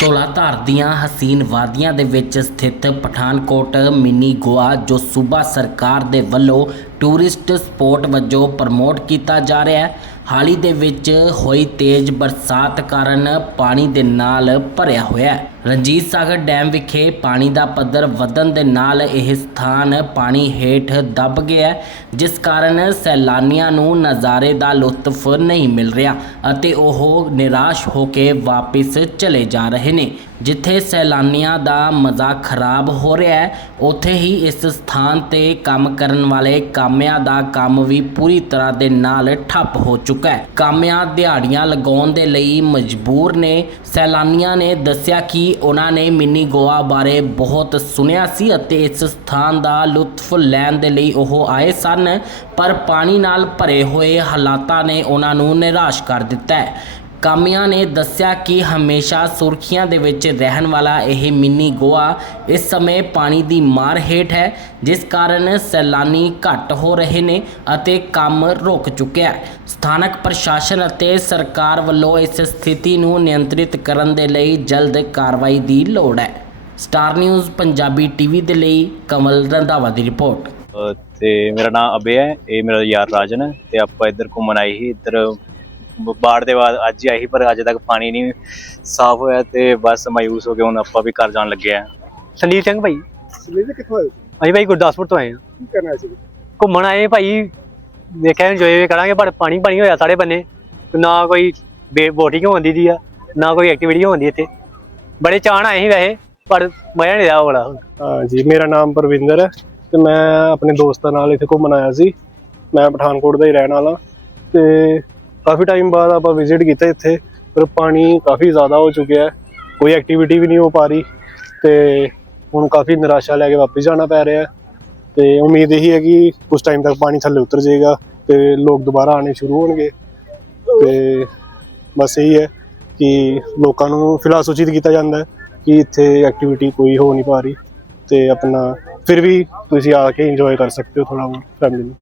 ਧੌਲਾ ਦੀਆਂ ਹਸੀਨ ਵਾਦੀਆਂ ਦੇ ਵਿੱਚ ਸਥਿਤ ਪਠਾਨਕੋਟ ਮਿੰਨੀ ਗੋਆ, ਜੋ ਸੂਬਾ ਸਰਕਾਰ ਦੇ ਵੱਲੋਂ ਟੂਰਿਸਟ ਸਪੌਟ ਵਜੋਂ ਪ੍ਰਮੋਟ ਕੀਤਾ ਜਾ ਰਿਹਾ ਹੈ। ਹਾਲ ਹੀ ਦੇ ਵਿੱਚ ਹੋਈ ਤੇਜ਼ ਬਰਸਾਤ ਕਾਰਨ ਪਾਣੀ ਦੇ ਨਾਲ ਭਰਿਆ ਹੋਇਆ ਹੈ। ਰਣਜੀਤ ਸਾਗਰ ਡੈਮ ਵਿਖੇ ਪਾਣੀ ਦਾ ਪੱਧਰ ਵਧਣ ਦੇ ਨਾਲ ਇਹ ਸਥਾਨ ਪਾਣੀ ਹੇਠ ਦਬ ਗਿਆ ਜਿਸ ਕਾਰਨ ਸੈਲਾਨੀਆਂ ਨੂੰ ਨਜ਼ਾਰੇ ਦਾ ਲੁਤਫ ਨਹੀਂ ਮਿਲ ਰਿਹਾ ਅਤੇ ਉਹ ਨਿਰਾਸ਼ ਹੋ ਕੇ ਵਾਪਸ ਚਲੇ ਜਾ ਰਹੇ ਨੇ। ਜਿੱਥੇ ਸੈਲਾਨੀਆਂ ਦਾ ਮਜ਼ਾ ਖਰਾਬ ਹੋ ਰਿਹਾ ਹੈ, ਉੱਥੇ ਹੀ ਇਸ ਸਥਾਨ ਤੇ ਕੰਮ ਕਰਨ ਵਾਲੇ ਕਾਮਿਆਂ ਦਾ ਕੰਮ ਵੀ ਪੂਰੀ ਤਰ੍ਹਾਂ ਦੇ ਨਾਲ ਠੱਪ ਹੋ ਚੁੱਕਾ ਹੈ। ਕਾਮਿਆਂ ਦਿਹਾੜੀਆਂ ਲਗਾਉਣ ਦੇ ਲਈ ਮਜਬੂਰ ਨੇ। ਸੈਲਾਨੀਆਂ ਨੇ ਦੱਸਿਆ ਕਿ ਉਹਨਾਂ ਨੇ ਮਿੰਨੀ ਗੋਆ ਬਾਰੇ ਬਹੁਤ ਸੁਣਿਆ ਸੀ ਅਤੇ ਇਸ ਸਥਾਨ ਦਾ ਲੁਤਫ ਲੈਣ ਦੇ ਲਈ ਉਹ ਆਏ ਸਨ, ਪਰ ਪਾਣੀ ਨਾਲ ਭਰੇ ਹੋਏ ਹਾਲਾਤਾਂ ਨੇ ਉਹਨਾਂ ਨੂੰ ਨਿਰਾਸ਼ ਕਰ ਦਿੱਤਾ ਕਾਮਿਆਂ ਨੇ ਦੱਸਿਆ ਕਿ ਹਮੇਸ਼ਾ ਸੁਰਖੀਆਂ ਦੇ ਵਿੱਚ ਰਹਿਣ ਵਾਲਾ ਇਹ ਮਿੰਨੀ ਗੋਆ ਇਸ ਸਮੇਂ ਪਾਣੀ ਦੀ ਮਾਰ ਹੇਠ ਹੈ, ਜਿਸ ਕਾਰਨ ਸੈਲਾਨੀ ਘੱਟ ਹੋ ਰਹੇ ਨੇ ਅਤੇ ਕੰਮ ਰੁਕ ਚੁੱਕਿਆ ਹੈ। ਸਥਾਨਕ ਪ੍ਰਸ਼ਾਸਨ ਅਤੇ ਸਰਕਾਰ ਵੱਲੋਂ ਇਸ ਸਥਿਤੀ ਨੂੰ ਨਿਯੰਤਰਿਤ ਕਰਨ ਦੇ ਲਈ ਜਲਦ ਕਾਰਵਾਈ ਦੀ ਲੋੜ ਹੈ। ਸਟਾਰ ਨਿਊਜ਼ ਪੰਜਾਬੀ ਟੀਵੀ ਦੇ ਲਈ ਕਮਲ ਰੰਧਾਵਾ ਦੀ ਰਿਪੋਰਟ। ਅਹ ਤੇ ਮੇਰਾ ਨਾਮ ਅਬੇ ਹੈ, ਇਹ ਮੇਰਾ ਯਾਰ ਰਾਜਨ ਹੈ ਤੇ ਆਪਾਂ ਇੱਧਰ ਘੁੰਮਣ ਆਏ ਸੀ, ਇੱਧਰ ਬਾੜ ਦੇ ਬਾਅਦ ਅੱਜ ਹੀ ਆਈ ਸੀ ਪਰ ਅਜੇ ਤੱਕ ਪਾਣੀ ਨਹੀਂ ਸਾਫ਼ ਹੋਇਆ ਤੇ ਬਸ ਮਾਯੂਸ ਹੋ ਕੇ ਹੁਣ ਆਪਾਂ ਵੀ ਘਰ ਜਾਣ ਲੱਗੇ ਆ ਸੰਦੀਪ ਸਿੰਘ ਭਾਈ। ਸੁਨੀਲ ਜੀ ਕਿੱਥੋਂ ਆਏ ਸੀ ਅਸੀਂ ਭਾਈ ਗੁਰਦਾਸਪੁਰ ਤੋਂ ਆਏ ਹਾਂ। ਕੀ ਕਰਨਾ ਸੀ ਘੁੰਮਣ ਆਏ ਭਾਈ ਦੇਖਿਆ ਇੰਜੋਏ ਕਰਾਂਗੇ ਪਰ ਪਾਣੀ ਪਾਣੀ ਹੋਇਆ ਸਾਰੇ ਬੰਨੇ। ਨਾ ਕੋਈ ਬੋਟਿੰਗ ਹੁੰਦੀ ਦੀ ਆ ਨਾ ਕੋਈ ਐਕਟੀਵਿਟੀ ਹੁੰਦੀ ਇੱਥੇ। ਬੜੇ ਚਾਹਣ ਆਏ ਸੀ ਵੈਸੇ ਪਰ ਮਜ਼ਾ ਨਹੀਂ ਰਿਹਾ ਬੜਾ ਹਾਂ ਜੀ ਮੇਰਾ ਨਾਮ ਪਰਵਿੰਦਰ ਹੈ ਤੇ ਮੈਂ ਆਪਣੇ ਦੋਸਤਾਂ ਨਾਲ ਇੱਥੇ ਘੁੰਮਣ ਆਇਆ ਸੀ। ਮੈਂ ਪਠਾਨਕੋਟ ਦਾ ਹੀ ਰਹਿਣ ਵਾਲਾ। ਤੇ ਕਾਫੀ ਟਾਈਮ ਬਾਅਦ ਆਪਾਂ ਵਿਜ਼ਿਟ ਕੀਤਾ ਇੱਥੇ, ਪਰ ਪਾਣੀ ਕਾਫੀ ਜ਼ਿਆਦਾ ਹੋ ਚੁੱਕਿਆ ਹੈ। ਕੋਈ ਐਕਟੀਵਿਟੀ ਵੀ ਨਹੀਂ ਹੋ ਪਾ ਰਹੀ ਤੇ ਹੁਣ ਕਾਫੀ ਨਿਰਾਸ਼ਾ ਲੈ ਕੇ ਵਾਪਸ ਜਾਣਾ ਪੈ ਰਿਹਾ ਹੈ। ਤੇ ਉਮੀਦ ਇਹੀ ਹੈ ਕਿ ਕੁਝ ਟਾਈਮ ਤੱਕ ਪਾਣੀ ਥੱਲੇ ਉਤਰ ਜਾਏਗਾ ਤੇ ਲੋਕ ਦੁਬਾਰਾ ਆਣੇ ਸ਼ੁਰੂ ਹੋਣਗੇ। ਤੇ ਬਸ ਇਹੀ ਹੈ ਕਿ ਲੋਕਾਂ ਨੂੰ ਫਿਲਹਾਲ ਸੂਚਿਤ ਕੀਤਾ ਜਾਂਦਾ ਹੈ ਕਿ ਇੱਥੇ ਐਕਟੀਵਿਟੀ ਕੋਈ ਹੋ ਨਹੀਂ ਪਾ ਰਹੀ ਤੇ ਆਪਣਾ ਫਿਰ ਵੀ ਤੁਸੀਂ ਆ ਕੇ ਇੰਜੋਏ ਕਰ ਸਕਦੇ ਹੋ ਥੋੜਾ ਬਹੁਤ ਫੈਮਿਲੀ ਨੂੰ।